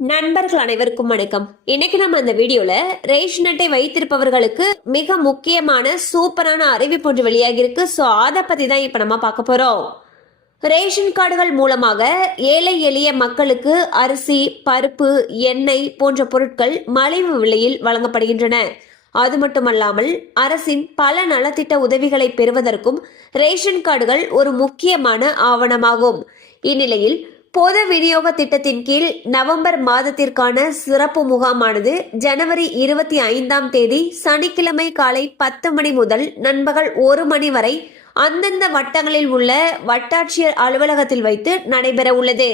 நண்பர்கள் அனைவருக்கும் வணக்கம். இன்னைக்கு நம்ம அந்த வீடியோல ரேஷன் அட்டை வைத்திருப்பவர்களுக்கு மிக முக்கியமான சூப்பரான அறிவிப்பு ஒன்று வெளியாகி இருக்கு. ஸோ அதை பத்தி தான் இப்ப நம்ம பார்க்க போறோம். ரேஷன் கார்டுகள் மூலமாக ஏழை எளிய மக்களுக்கு அரிசி, பருப்பு, எண்ணெய் போன்ற பொருட்கள் மலிவு விலையில் வழங்கப்படுகின்றன. அது மட்டுமல்லாமல் அரசின் பல நலத்திட்ட உதவிகளை பெறுவதற்கும் ரேஷன் கார்டுகள் ஒரு முக்கியமான ஆவணமாகும். இந்நிலையில் பொது விநியோக திட்டத்தின் கீழ் நவம்பர் மாதத்திற்கான சிறப்பு முகாமானது ஜனவரி 25 சனிக்கிழமை காலை 10 மணி முதல் நண்பகல் 1 மணி வரை அந்தந்த வட்டங்களில் உள்ள வட்டாட்சியர் அலுவலகத்தில் வைத்து நடைபெற உள்ளது.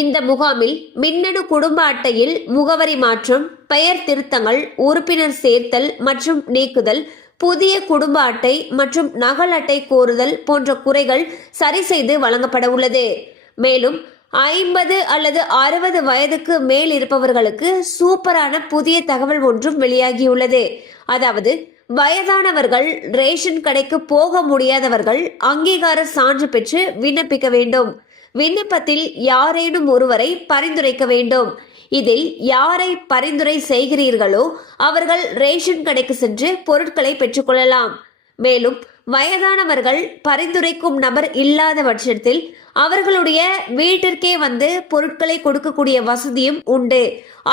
இந்த முகாமில் மின்னணு குடும்ப அட்டையில் முகவரி மாற்றம், பெயர் திருத்தங்கள், உறுப்பினர் சேர்த்தல் மற்றும் நீக்குதல், புதிய குடும்ப அட்டை மற்றும் நகல் அட்டை கோருதல் போன்ற குறைகள் சரி செய்து வழங்கப்பட உள்ளது. மேலும் 50 அல்லது 60 வயதுக்கு மேல் இருப்பவர்களுக்கு சூப்பரான புதிய தகவல் ஒன்றும் வெளியாகியுள்ளது. அதாவது வயதானவர்கள் ரேஷன் கடைக்கு போக முடியாதவர்கள் அங்கீகார சான்று பெற்று விண்ணப்பிக்க வேண்டும். விண்ணப்பத்தில் யாரேனும் ஒருவரை பரிந்துரைக்க வேண்டும். இதில் யாரை பரிந்துரை செய்கிறீர்களோ அவர்கள் ரேஷன் கடைக்கு சென்று பொருட்களை பெற்றுக்கொள்ளலாம். மேலும் வயதானவர்கள் பரிந்துரைக்கும் நபர் இல்லாத பட்சத்தில் அவர்களுடைய வீட்டிற்கே வந்து பொருட்களை கொடுக்கக்கூடிய வசதியும் உண்டு.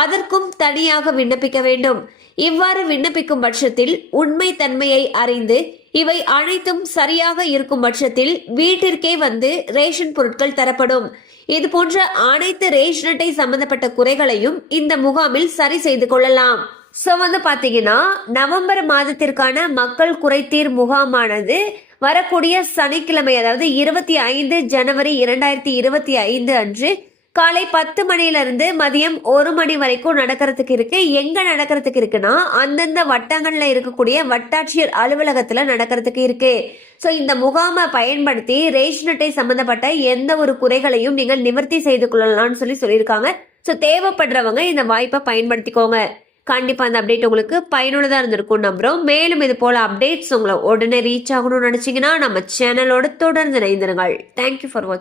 அதற்கும் தனியாக விண்ணப்பிக்க வேண்டும். இவ்வாறு விண்ணப்பிக்கும் பட்சத்தில் உண்மை தன்மையை அறிந்து இவை அனைத்தும் சரியாக இருக்கும் பட்சத்தில் வீட்டிற்கே வந்து ரேஷன் பொருட்கள் தரப்படும். இது போன்ற அனைத்து ரேஷன் அட்டை சம்பந்தப்பட்ட குறைகளையும் இந்த முகாமில் சரி செய்து கொள்ளலாம். ஸோ பாத்தீங்கன்னா நவம்பர் மாதத்திற்கான மக்கள் குறைதீர் முகாமானது வரக்கூடிய சனிக்கிழமை, அதாவது 25 ஜனவரி 2025 அன்று காலை 10 மணியிலிருந்து மதியம் 1 மணி வரைக்கும் நடக்கிறதுக்கு இருக்கு. எங்க நடக்கிறதுக்கு இருக்குன்னா அந்தந்த வட்டங்கள்ல இருக்கக்கூடிய வட்டாட்சியர் அலுவலகத்துல நடக்கிறதுக்கு இருக்கு. ஸோ இந்த முகாமை பயன்படுத்தி ரேஷன் அட்டை சம்பந்தப்பட்ட எந்த ஒரு குறைகளையும் நீங்கள் நிவர்த்தி செய்து கொள்ளலாம்னு சொல்லியிருக்காங்க. ஸோ தேவைப்படுறவங்க இந்த வாய்ப்பை பயன்படுத்திக்கோங்க. கண்டிப்பா அந்த அப்டேட் உங்களுக்கு பயனுள்ளதா இருந்திருக்கும் நம்புறோம். மேலும் இது போல அப்டேட்ஸ் உங்களை உடனே ரீச் ஆகணும்னு நினைச்சீங்கன்னா நம்ம சேனலோட தொடர்ந்து இணைந்திருங்கள். தேங்க்யூ ஃபார் வாட்சிங்.